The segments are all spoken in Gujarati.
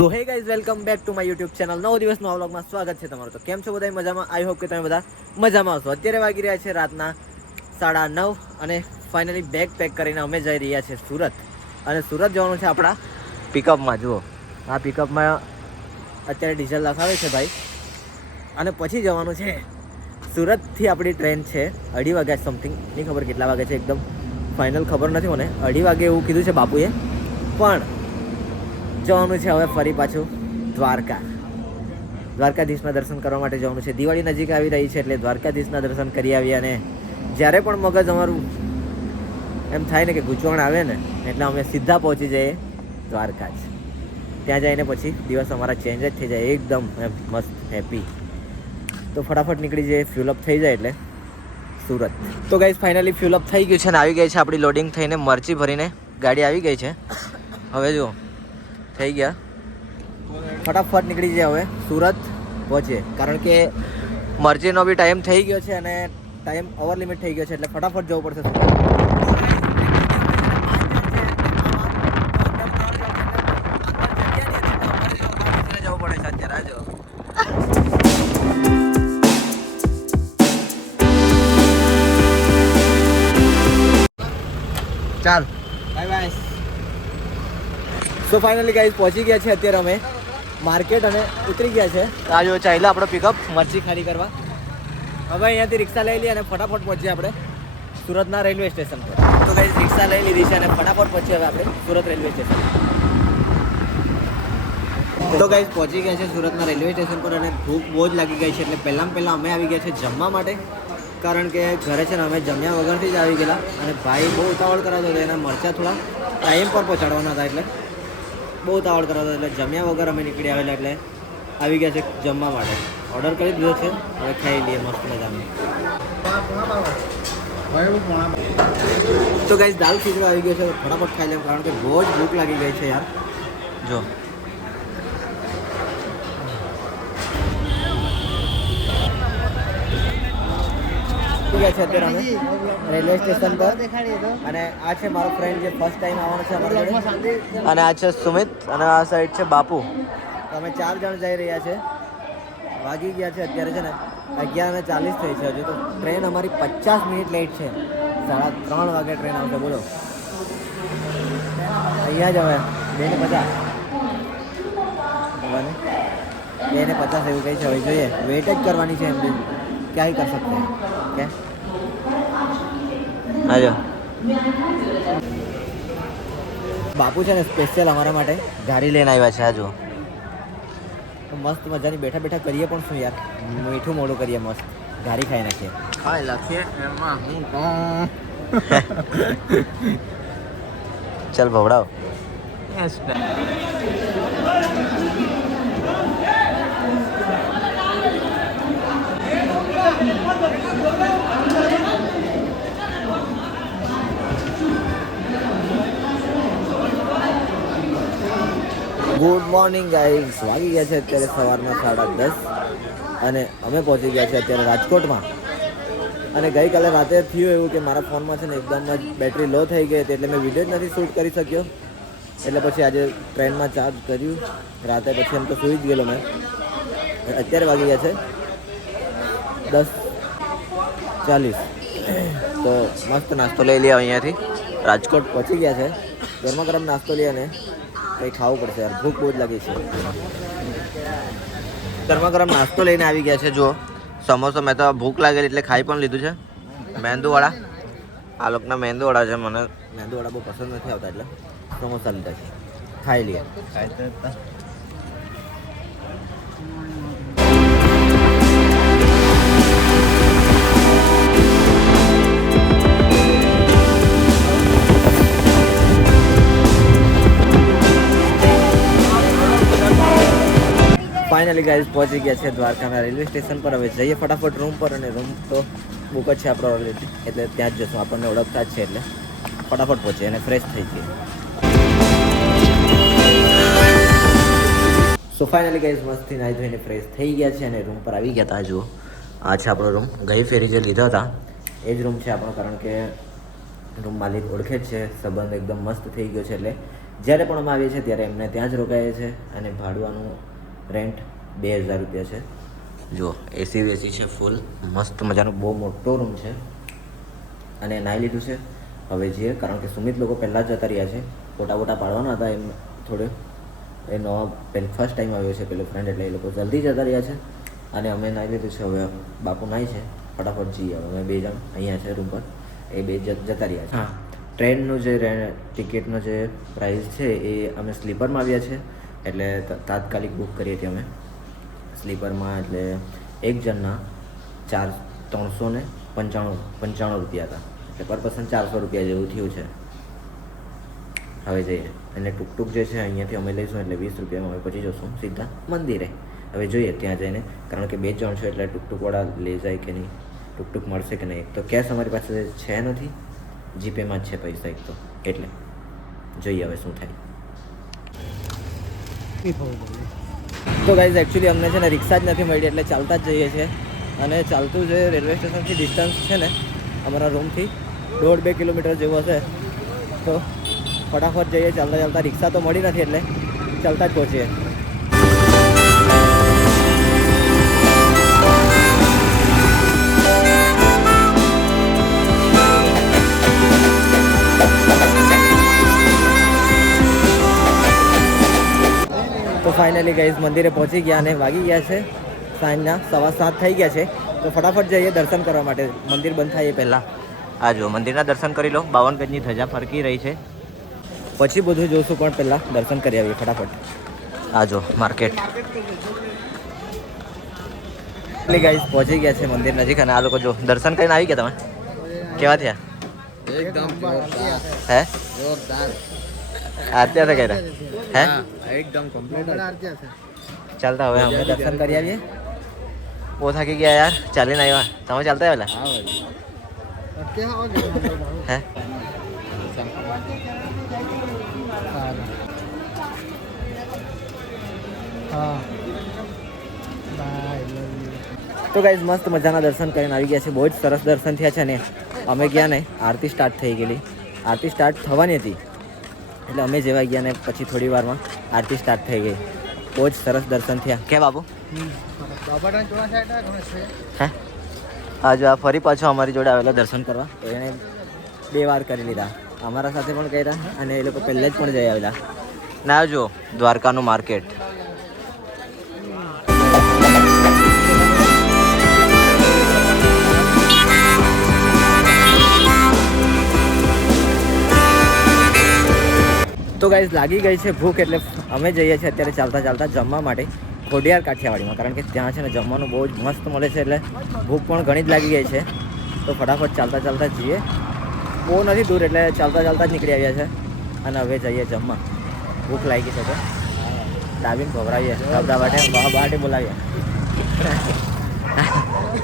So hey guys welcome back to my YouTube channel નવ દિવસનો વ્લોગમાં સ્વાગત છે તમારું. તો કેમ છો બધા મજામાં? આઈ હોપ કે તમે બધા મજામાં હશો. અત્યારે વાગી રહ્યા છે રાતના સાડા નવ અને ફાઇનલી બેગ પેક કરીને અમે જઈ રહ્યા છીએ સુરત. અને સુરત જવાનું છે આપણા પિકઅપમાં જુઓ. આ પિકઅપમાં અત્યારે ડીઝલ લખાવે છે ભાઈ. અને પછી જવાનું છે સુરતથી આપણી ટ્રેન છે અઢી વાગ્યા સમથિંગ નહીં ખબર કેટલા વાગે છે? એકદમ ફાઇનલ ખબર નથી મને. અઢી વાગે એવું કીધું છે બાપુએ. પણ જવાનું છે હવે ફરી પાછું દ્વારકા. દ્વારકાધીશના દર્શન કરવા માટે જવાનું છે. દિવાળી નજીક આવી રહી છે એટલે દ્વારકાધીશના દર્શન કરી આવીએ અને જ્યારે પણ મગજ અમારું એમ થાય ને કે ગૂંચવણ આવે ને, એટલે અમે સીધા પહોંચી જઈએ દ્વારકા જ. ત્યાં જઈને પછી દિવસ અમારા ચેન્જ જ થઈ જાય. એકદમ મસ્ત હેપી તો ફટાફટ નીકળી જઈએ. ફ્યુલઅપ થઈ જાય એટલે સુરત. તો ગાઈઝ ફાઇનલી ફ્યુલઅપ થઈ ગયું છે ને, આવી ગઈ છે આપણી લોડિંગ થઈને, મરચી ભરીને ગાડી આવી ગઈ છે. હવે જુઓ. થઈ ગયા. ફટાફટ નીકળી જાય હવે. સુરત પહોંચીએ. કારણ કે મરજીનો બી ટાઈમ થઈ ગયો છે અને ટાઈમ ઓવર લિમિટ થઈ ગયો છે, એટલે ફટાફટ જવું પડશે આ ચાલ. સો ફાઇનલી ગાઈઝ પહોંચી ગયા છે અત્યારે અમે. માર્કેટ અને ઉતરી ગયા છે. આ જો ચાલ્યા આપણો પિકઅપ મરચી ખાલી કરવા. હવે અહીંયાથી રિક્ષા લઈ લઈએ અને ફટાફટ પહોંચીએ આપણે સુરતના રેલવે સ્ટેશન પર. તો ગાઈઝ રિક્ષા લઈ લીધી છે અને ફટાફટ પહોંચીએ હવે આપણે સુરત રેલવે સ્ટેશન તો ગાઈઝ પહોંચી ગયા છે સુરતના રેલવે સ્ટેશન પર અને ભૂખ બહુ જ લાગી ગઈ છે. એટલે પહેલાં પહેલાં અમે આવી ગયા છે જમવા માટે. કારણ કે ઘરે છે ને અમે જમ્યા વગરથી જ આવી ગયેલા. અને ભાઈ બહુ ઉતાવળ કરાવતો હતો, એના મરચાં થોડા ટાઈમ પર પહોંચાડવાના હતા એટલે. બહુ તાવડ કરતો હતો એટલે જમ્યા વગર અમે નીકળી આવેલા, એટલે આવી ગયા છે જમવા માટે. ઓર્ડર કરી દીધો છે, હવે ખાઈ લઈએ મસ્ત મજાનું. તો ગાઈઝ દાલ ખીચડો આવી ગયો છે, ફટાફટ ખાઈ લઈએ, કારણ કે બહુ જ ભૂખ લાગી ગઈ છે યાર. જો. ગયા છે અત્યારે અમે. રેલવે સ્ટેશન પર. અને આ છે મારો ફ્રેન્ડ જે ફર્સ્ટ ટાઈમ આવવાનો છે અમારા અને આ છે સુમિત અને આ સાઈડ છે બાપુ. અમે ચાર જણ જઈ રહ્યા છે. વાગી ગયા છે અત્યારે છે ને અગિયાર અને ચાલીસ થઈ છે હજુ તો ટ્રેન અમારી પચાસ મિનિટ લેટ છે. સાડા ત્રણ વાગે ટ્રેન આવશે, બોલો. અહીંયા જ હવે, બે ને પચાસ. બે ને પચાસ એવું કહે છે, હવે જોઈએ. વેઇટ જ કરવાની છે એમ બી. ક્યાંય કરી શકते કે? આજો. બાપુ છે ને સ્પેશિયલ અમારા માટે. ગાડી લઈને આવ્યા છે આજો. મસ્ત મજાની બેઠા બેઠા કરીએ પણ શું યાર? મીઠું મોડું કરીએ મસ્ત. ગાડી ખાઈ નાખીએ. ખાઈ નાખીએ એમાં હું કોણ? ચાલ ભવડાવ. યસ ગુડ મોર્નિંગ ગાઈઝ વાગી ગયા છે અત્યારે સવારના સાડા દસ અને અમે પહોંચી ગયા છે અત્યારે રાજકોટમાં. અને ગઈકાલે રાતે થયું એવું કે મારા ફોનમાં છે ને એકદમ જ બેટરી લો થઈ ગઈ હતી એટલે મેં વીડિયો જ નથી શૂટ કરી શક્યો. એટલે પછી આજે ટ્રેનમાં ચાર્જ કર્યું. રાતે પછી એમ તો સૂઈ જ ગયેલો મેં. અત્યારે વાગી ગયા છે દસ, ચાલીસ. તો મસ્ત નાસ્તો લઈ લે અહીંયાથી. રાજકોટ પહોંચી ગયા છે. ગરમા ગરમ નાસ્તો લઈ અને કંઈ ખાવું પડશે યાર. ભૂખ બહુ જ લાગી છે. ગરમા ગરમ નાસ્તો લઈને આવી ગયા છે જો સમોસો મેં તો ભૂખ લાગેલી એટલે ખાઈ પણ લીધું છે. મહેંદુવાળા આ લોકોના મેંદુવાળા છે મને. મેંદુવાળા બહુ પસંદ નથી આવતા એટલે સમોસા લીધા છે. ખાઈ લઈએ ફાઇનલી ગાઈઝ પહોંચી ગયા છે દ્વારકાના રેલવે સ્ટેશન પર. હવે જઈએ ફટાફટ રૂમ પર અને રૂમ તો બુક જ છે આપણો ઓલરેડી એટલે ત્યાં જ જશું. આપણને ઓળખતા જ છે એટલે ફટાફટ પહોંચીએ અને ફ્રેશ થઈ જઈએ. સો ફાઇનલી ગાઈઝ મસ્તી નાહી ધોઈને ફ્રેશ થઈ ગયા છે અને રૂમ પર આવી ગયા હતા જુઓ. આ છે આપણો રૂમ ગઈ ફેરી જે લીધા હતા, એ જ રૂમ છે આપણો, કારણ કે રૂમ માલિક ઓળખે જ છે. સંબંધ એકદમ મસ્ત થઈ ગયો છે એટલે જ્યારે પણ અમે આવીએ છીએ ત્યારે એમને ત્યાં જ રોકાઈએ છીએ અને ભાડુઆનું રેન્ટ બે હજાર રૂપિયા છે. જુઓ એસી વેસી છે ફૂલ મસ્ત મજાનો બહુ મોટો રૂમ છે. અને નાહી લીધું છે. હવે જઈએ કારણ કે સુમિત લોકો પહેલાં જ જતા રહ્યા છે. ફોટા ફોટા પાડવાના હતા એમ થોડે. એ નવા પહેલી ફર્સ્ટ ટાઈમ આવ્યો છે પેલો ફ્રેન્ડ એટલે એ લોકો જલ્દી જતા રહ્યા છે. અને અમે નાહી લીધું છે હવે બાપુ નાહી છે. ફટાફટ જઈએ હવે અમે બે જણ અહીંયા છે રૂમ પર. એ બે જ- જતા રહ્યા છે. હા. ટ્રેનનું જે ટિકિટનો જે પ્રાઇસ છે એ અમે સ્લીપરમાં આવ્યા છે. એટલે તાત્કાલિક બુક કરી હતી અમે. સ્લીપરમાં એટલે એક જણના ચાર, ત્રણસો ને પંચાણું પંચાણું રૂપિયા હતા. એટલે પર પર્સન ચારસો રૂપિયા જેવું થયું છે. હવે જઈએ. અને ટુકટુક જે છે અહીંયાથી અમે લઈશું, એટલે વીસ રૂપિયામાં અમે પહોંચી જશું સીધા મંદિરે. હવે જોઈએ ત્યાં જઈને, કારણ કે બે જણ છે એટલે ટુકટુકવાળા લઈ જાય કે નહીં, ટુકટુક મળશે કે નહીં. તો કેશ અમારી પાસે છે નથી જીપેમાં જ છે પૈસા એક તો. એટલે જોઈએ હવે શું થાય. તો ગાઈઝ એકચ્યુઅલી અમને છે ને રિક્ષા જ નથી મળી, એટલે ચાલતા જ જઈએ છીએ. અને ચાલતું જે રેલવે સ્ટેશનથી ડિસ્ટન્સ છે ને, અમારા રૂમથી દોઢ બે કિલોમીટર જેવું હશે. તો ફટાફટ જઈએ, ચાલતા ચાલતા રિક્ષા તો મળી નથી એટલે ચાલતા જ પહોંચીએ. ફાઇનલી ગાઈઝ મંદિરે પહોંચી ગયા અને વાગી ગયા છે સાંજના સવા સાત થઈ ગયા છે. તો ફટાફટ જઈએ દર્શન કરવા માટે. મંદિર બંધ થાય એ પહેલાં. આ જો મંદિરના દર્શન કરી લો. બાવન ગજની ધજા ફરકી રહી છે. પછી બધું જોશું પણ પહેલાં દર્શન કરી આવીએ ફટાફટ. આ જો માર્કેટ. એટલે ગાઈઝ પહોંચી ગયા છે મંદિર નજીક અને આ લોકો જો દર્શન કરીને આવી ગયા તમે? કેવા થયા? એકદમ હે? જોરદાર. અત્યારે કર્યા. હે? એકદમ કમ્પ્લીટ ચાલતા હવે અમે દર્શન કરી આવીએ. બહુ થાકી ગયા યાર ચાલીને આવ્યા. તમે ચાલતા આવેલા? હે તો ગાઈઝ મસ્ત મજાના દર્શન કરીને આવી ગયા છે. બહુ જ સરસ દર્શન થયા છે ને. અમે ગયા ને આરતી સ્ટાર્ટ થઈ ગયેલી. આરતી સ્ટાર્ટ થવાની હતી. એટલે અમે જેવા ગયા ને પછી થોડી વારમાં આરતી સ્ટાર્ટ થઈ ગઈ. બહુ જ સરસ દર્શન થયા. કે બાબુ? હે? આજે આ ફરી પાછો અમારી જોડે આવેલો દર્શન કરવા? તો એણે બે વાર કરી લીધા. અમારા સાથે પણ કર્યા અને એ લોકો પહેલાં જ પણ જઈ આવેલા. ના જો દ્વારકાનું માર્કેટ તો ગાઈઝ લાગી ગઈ છે ભૂખ, એટલે અમે જઈએ છીએ અત્યારે ચાલતા ચાલતા જમવા માટે ખોડિયાર કાઠિયાવાડીમાં, કારણ કે ત્યાં છે ને જમવાનું બહુ જ મસ્ત મળે છે, એટલે ભૂખ પણ ઘણી જ લાગી ગઈ છે. તો ફટાફટ ચાલતા ચાલતા જઈએ. બહુ નથી દૂર, એટલે ચાલતા ચાલતા જ નીકળી આવ્યા છે અને હવે જઈએ જમવા. ભૂખ લાગી છે તો. દાબીને ભભરાવીએ ગબડા માટે બા બોલાવીએ.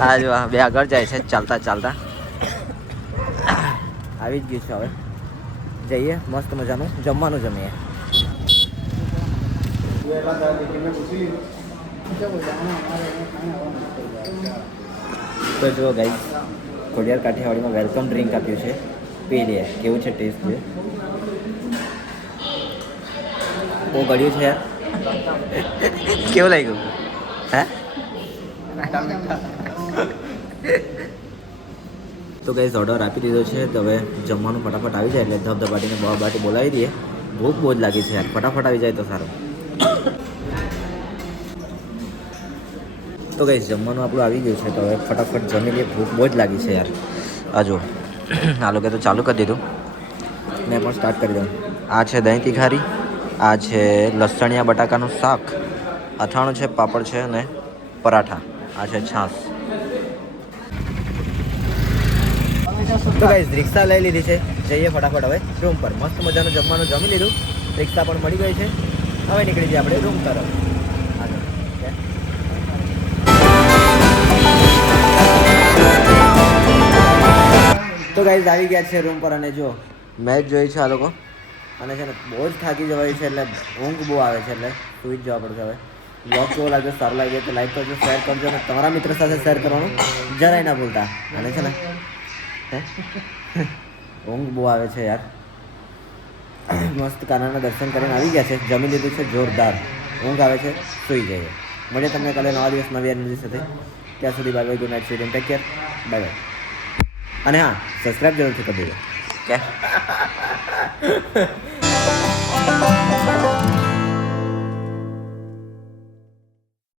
હા, જો બે આગળ જાય છે, ચાલતા ચાલતા. આવી જ ગયું છે હવે. જઈએ, મસ્ત મજાનું. જમવાનું જમીએ. તો જુઓ ગાઈ ખોડિયાર કાઠિયાવાડીમાં વેલકમ ડ્રિંક આપ્યું છે. પી લે, કેવું છે ટેસ્ટ છે? બહુ ગળ્યું છે યાર. કેવું લાગ્યું? હે? તો કંઈ ઓર્ડર આપી દીધો છે. તો હવે જમવાનું ફટાફટ આવી જાય એટલે ધબધબાટીને બવા બાટી બોલાવી દઈએ. ભૂખ બહુ જ લાગી છે યાર. ફટાફટ આવી જાય તો સારું. તો ગઈઝ જમવાનું આપણું આવી ગયું છે. તો હવે ફટાફટ જમી લઈએ. ભૂખ બહુ જ લાગી છે યાર. આ જો આ લોકોએ તો ચાલુ કરી દીધું. મેં પણ સ્ટાર્ટ કરી દઉં આ છે દહીં તીખારી. આ છે લસણિયા બટાકાનું શાક. અથાણું છે પાપડ છે અને પરાઠા. આ છે છાશ. તો ગાઈઝ રિક્ષા લઈ લીધી છે. જઈએ ફટાફટ હવે રૂમ પર. મસ્ત મજાનું જમવાનું જમી લીધું. રિક્ષા પણ મળી ગઈ છે. હવે નીકળી જઈએ આપણે રૂમ તરફ. તો ગાઈઝ આવી ગયા છે રૂમ પર અને જો મેચ જોઈ છે આ લોકો. અને છે ને, બહુ જ થાકી જવાય છે એટલે ઊંઘ બહુ આવે છે એટલે સુઈ જ જવા પડશે હવે. બ્લોગ કેવો લાગ્યો? સારો લાગ્યો તો લાઈક કરજો શેર કરજો અને તમારા મિત્ર સાથે શેર કરવાનું જરાય ના ભૂલતા. અને છે ને? ઊંઘ બહુ આવે છે યાર. મસ્ત કાનાના દર્શન કરીને આવી ગયા છે. જમી લીધું છે જોરદાર. ઊંઘ આવે છે સૂઈ જઈએ. મળીએ તમને કાલે નવા દિવસ નવી એનર્જી સાથે. ત્યાં સુધી bye bye good night sweet take care bye bye અને હા સબસ્ક્રાઈબ જરૂરથી કરી દેજો. કે